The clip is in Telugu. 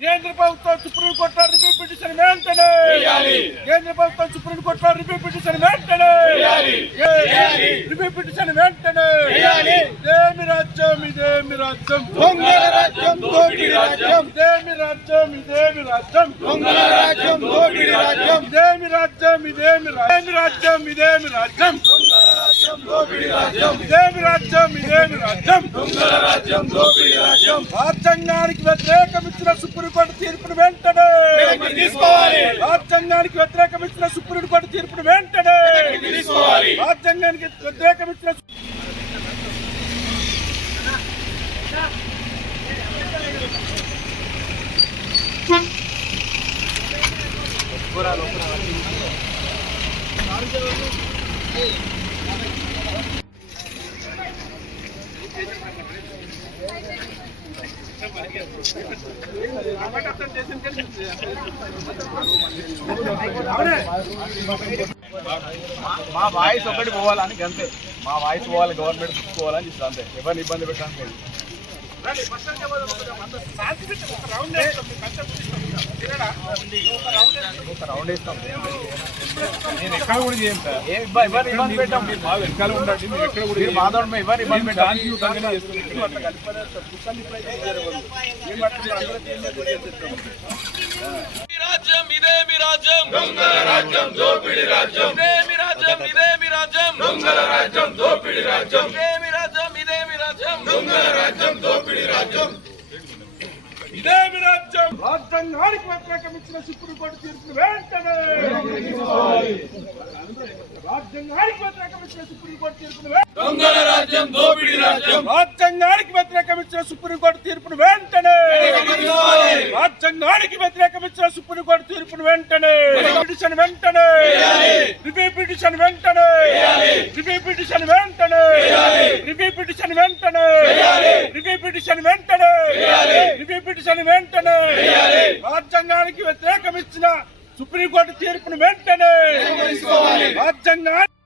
కేంద్ర ప్రభుత్వం సుప్రీంకోర్టులో రివ్యూ పిటిషన్ వెంటనే! కేంద్ర ప్రభుత్వం సుప్రీంకోర్టులో రివ్యూ పిటిషన్ వెంటనే! రివ్యూ పిటిషన్ వెంటనే! ఇదేమి రాజ్యం ఇదేమి రాజ్యం? దొంగల రాజ్యం దోపిడీ రాజ్యం. ఇదేమి రాజ్యం ఇదేమి రాజ్యం? దొంగల రాజ్యం దోపిడీ రాజ్యం. ఇదేమి రాజ్యం ఇదేమి రాజ్యం ఇదేమి రాజ్యం? ఇదేమి రాజ్యం ఇదేమి రాజ్యం? రాజ్యం రాజ్యం. రాజ్యాంగానికి వ్యతిరేకం ఇచ్చిన సుప్రీంకోర్టు తీర్పును వెంటనే! రాజ్యాంగానికి వ్యతిరేకం ఇచ్చిన సుప్రీంకోర్టు తీర్పును వెంటనే! రాజ్యాంగానికి వ్యతిరేకం ఇచ్చిన మా వాయిస్ ఒకటి పోవాలని అంతే మా వాయిస్ పోవాలి గవర్నమెంట్ చూసుకోవాలని చూస్తుంది అంతే. ఎవరిని ఇబ్బంది పెట్టడానికి రౌండ్ వేస్తాం నేను ఎక్కడ కూడా చేయను సార్ ఏం ఇబ్బ- ఎవరిని ఇబ్బంది పెట్టాం మీరు మా వెనకాల ఉండండి మీరు ఎక్కడ కూడా మీరు మాతో ఎవరిని ఇబ్బంది పెట్టాం శాంతియుతంగానే చేస్తున్నాం రాజ్యం ఇదేమి రాజ్యం దొంగల రాజ్యం దోపిడి రాజ్యం ఇదేమి రాజ్యం ఇదేమి రాజ్యం దొంగల రాజ్యం దోపిడి రాజ్యం ఇదేమి రాజ్యం ఇదేమి రాజ్యం దొంగల రాజ్యం దోపిడి రాజ్యం ఇదేమి రాజ్యం రాజ్యాంగానికి వ్యతిరేకం ఇచ్చిన సుప్రీంకోర్టు తీర్పును వెంటనే రాజ్యాంగానికి వ్యతిరేకం ఇచ్చిన సుప్రీంకోర్టు తీర్పును వెంటనే దొంగల రాజ్యం దోపిడీ రాజ్యం. రాజ్యాంగానికి వ్యతిరేకం ఇచ్చిన సుప్రీంకోర్టు తీర్పును వెంటనే రాజ్యాంగానికి వ్యతిరేకం ఇచ్చిన సుప్రీంకోర్టు తీర్పును వెంటనే పిటిషన్ వెంటనే రివ్యూ పిటిషన్ వెంటనే రివ్యూ పిటిషన్ వెంటనే రివ్యూ పిటిషన్ వెంటనే రివ్యూ పిటిషన్ వెంటనే పిటిషన్ వెంటనే రాజ్యాంగానికి వ్యతిరేకం ఇచ్చిన సుప్రీంకోర్టు తీర్పును వెంటనే రాజ్యాంగానికి